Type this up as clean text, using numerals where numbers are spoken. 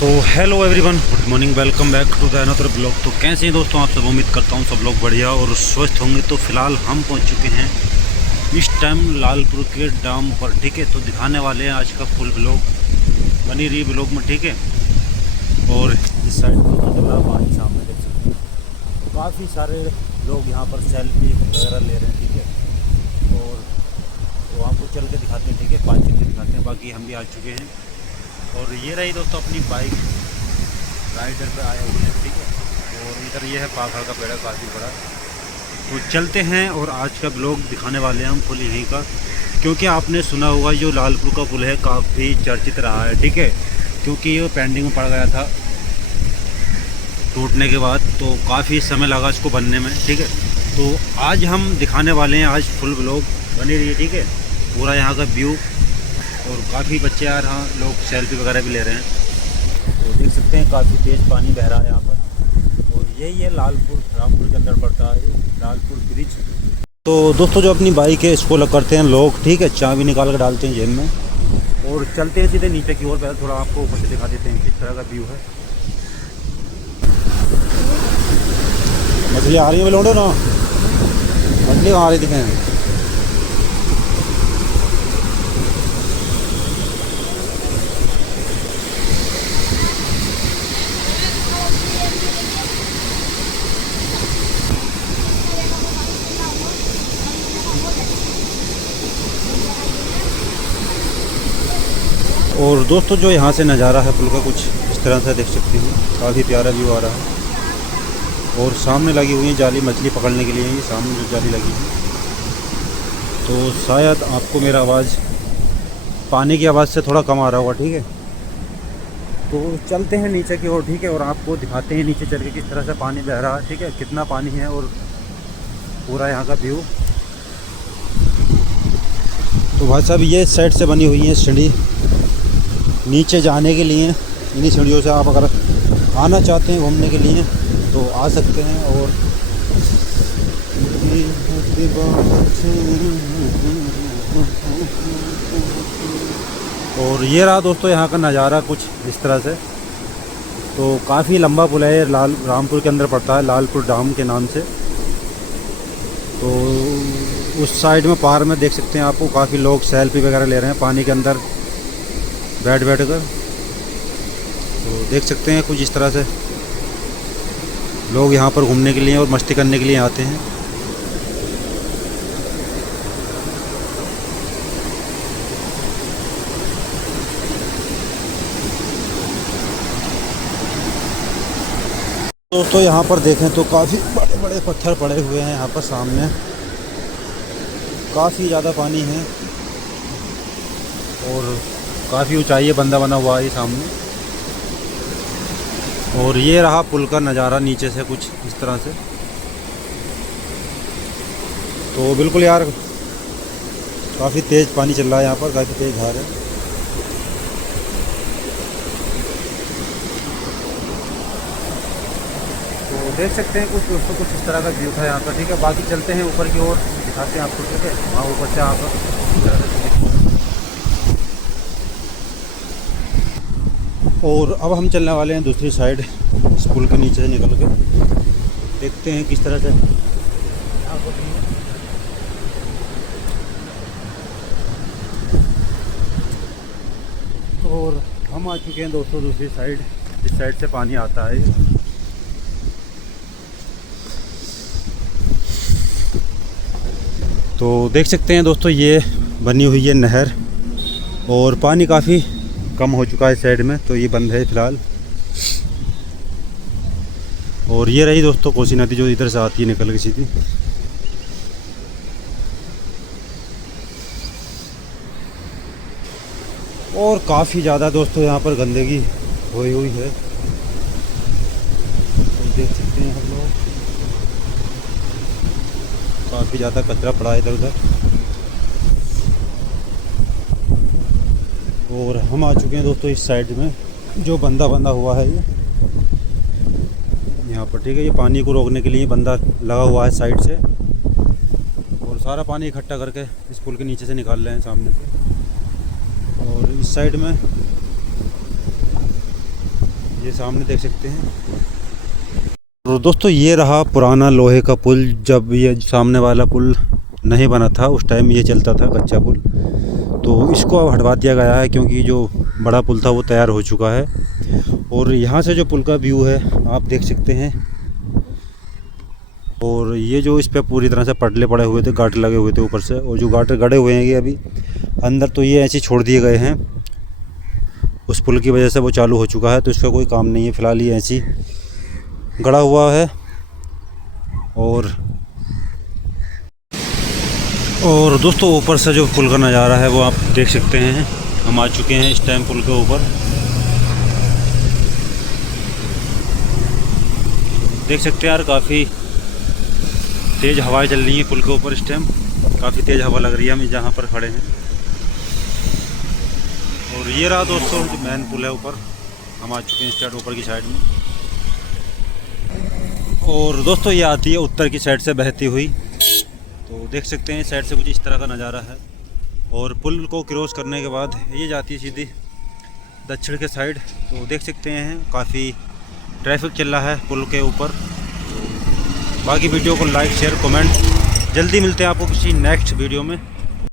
तो hello everyone, good morning, welcome back to the another blog. तो कैसे हैं दोस्तों आप सब? उम्मीद करता हूँ सब लोग बढ़िया और स्वस्थ होंगे। तो फ़िलहाल हम पहुँच चुके हैं इस टाइम लालपुर के डैम पर, ठीक है। तो दिखाने वाले हैं आज का फुल ब्लॉग, बनी रही ब्लॉग में, ठीक है। और इस साइड पर तो चल रहा पानी, सामने देख सकते हैं। तो काफ़ी सारे लोग यहाँ पर सेल्फी वगैरह ले रहे हैं, ठीक है। और वो आपको चल के दिखाते हैं, ठीक है, पाँच चल के दिखाते हैं। बाकी हम भी आ चुके हैं और ये रही दोस्तों अपनी बाइक राइडर पे आए हुए हैं, ठीक है। और इधर ये है पाखड़ का पेड़, काफ़ी बड़ा। तो चलते हैं और आज का ब्लॉग दिखाने वाले हैं हम फुल यहीं का, क्योंकि आपने सुना होगा जो लालपुर का पुल है काफ़ी चर्चित रहा है, ठीक है। क्योंकि ये पेंडिंग में पड़ गया था टूटने के बाद, तो काफ़ी समय लगा इसको बनने में, ठीक है। तो आज हम दिखाने वाले हैं, आज फुल ब्लॉग बनी रही है, ठीक है। पूरा यहाँ का व्यू, और काफ़ी बच्चे आ रहे हैं, लोग सेल्फी वगैरह भी ले रहे हैं। तो देख सकते हैं काफ़ी तेज़ पानी बह रहा है यहाँ पर। और यही है लालपुर, रामपुर के अंदर पड़ता है लालपुर ब्रिज। तो दोस्तों जो अपनी बाइक है इसको लग करते हैं लोग, ठीक है, चाबी निकाल कर डालते हैं जेब में और चलते हैं सीधे नीचे की ओर। पहले थोड़ा आपको ऊपर से दिखा देते हैं किस तरह का व्यू है। मछली आ रही है बोलो ना, मछली कहाँ आ रही दिखें। और दोस्तों जो यहाँ से नज़ारा है पुल का कुछ इस तरह से देख सकते हैं, काफ़ी प्यारा व्यू आ रहा है। और सामने लगी हुई है जाली, मछली पकड़ने के लिए ये सामने जो जाली लगी है। तो शायद आपको मेरा आवाज़ पानी की आवाज़ से थोड़ा कम आ रहा होगा, ठीक है। तो चलते हैं नीचे की ओर, ठीक है, और आपको दिखाते हैं नीचे चल के किस तरह से पानी बह रहा है, ठीक है, कितना पानी है और पूरा यहाँ का व्यू। तो भाई साहब ये साइड से बनी हुई है सीढ़ी नीचे जाने के लिए। इन्हीं सीढ़ियों से आप अगर आना चाहते हैं घूमने के लिए तो आ सकते हैं। और ये रहा दोस्तों यहाँ का नज़ारा कुछ इस तरह से। तो काफ़ी लंबा पुल है, रामपुर के अंदर पड़ता है, लालपुर डैम के नाम से। तो उस साइड में पार में देख सकते हैं आपको काफ़ी लोग सेल्फी वगैरह ले रहे हैं पानी के अंदर बैठ कर। तो देख सकते हैं कुछ इस तरह से लोग यहाँ पर घूमने के लिए और मस्ती करने के लिए आते हैं। दोस्तों यहाँ पर देखें तो काफ़ी बड़े बड़े पत्थर पड़े हुए हैं यहाँ पर सामने, काफ़ी ज़्यादा पानी है और काफ़ी ऊंचाई है, बंदा बना हुआ है सामने। और ये रहा पुल का नज़ारा नीचे से कुछ इस तरह से। तो बिल्कुल यार काफ़ी तेज़ पानी चल रहा है यहाँ पर, काफ़ी तेज़ धार है। तो देख सकते हैं कुछ दोस्तों कुछ इस तरह का व्यू था यहाँ पर, ठीक है। बाकी चलते हैं ऊपर की ओर, दिखाते हैं आपको, ठीक है। वहाँ ऊपर से आप इस तरह से। और अब हम चलने वाले हैं दूसरी साइड, इस पुल के नीचे से निकल के देखते हैं किस तरह से। और हम आ चुके हैं दोस्तों दूसरी साइड, इस साइड से पानी आता है। तो देख सकते हैं दोस्तों ये बनी हुई है नहर और पानी काफ़ी कम हो चुका है इस साइड में, तो ये बंद है फ़िलहाल। और ये रही दोस्तों कोसी नदी जो इधर से आती है निकल के सीधी। और काफ़ी ज़्यादा दोस्तों यहाँ पर गंदगी हुई है, तो देख सकते हैं हम लोग काफ़ी ज़्यादा कचरा पड़ा है इधर उधर। और हम आ चुके हैं दोस्तों इस साइड में जो बंदा बंधा हुआ है ये यहाँ पर, ठीक है। ये पानी को रोकने के लिए बंदा लगा हुआ है साइड से, और सारा पानी इकट्ठा करके इस पुल के नीचे से निकाल रहे हैं सामने से। और इस साइड में ये सामने देख सकते हैं। तो दोस्तों ये रहा पुराना लोहे का पुल। जब ये सामने वाला पुल नहीं बना था उस टाइम ये चलता था कच्चा पुल, तो इसको अब हटवा दिया गया है क्योंकि जो बड़ा पुल था वो तैयार हो चुका है। और यहाँ से जो पुल का व्यू है आप देख सकते हैं। और ये जो इस पे पूरी तरह से पटले पड़े हुए थे, गाटर लगे हुए थे ऊपर से, और जो गाटर गड़े हुए हैं ये अभी अंदर, तो ये ऐसे छोड़ दिए गए हैं। उस पुल की वजह से वो चालू हो चुका है, तो इसका कोई काम नहीं है फ़िलहाल, ये ऐसे गड़ा हुआ है। और दोस्तों ऊपर से जो पुल का नज़ारा है वो आप देख सकते हैं। हम आ चुके हैं इस टाइम पुल के ऊपर। देख सकते हैं यार, काफ़ी तेज़ हवाएं चल रही हैं पुल के ऊपर इस टाइम। काफ़ी तेज़ हवा लग रही है हमें जहाँ पर खड़े हैं। और ये रहा दोस्तों जो मेन पुल है ऊपर, हम आ चुके हैं इस साइड ऊपर की साइड में। और दोस्तों ये आती है उत्तर की साइड से बहती हुई, तो देख सकते हैं इस साइड से कुछ इस तरह का नज़ारा है। और पुल को क्रॉस करने के बाद ये जाती है सीधी दक्षिण के साइड। तो देख सकते हैं काफ़ी ट्रैफिक चल रहा है पुल के ऊपर। बाकी वीडियो को लाइक शेयर कमेंट, जल्दी मिलते हैं आपको किसी नेक्स्ट वीडियो में।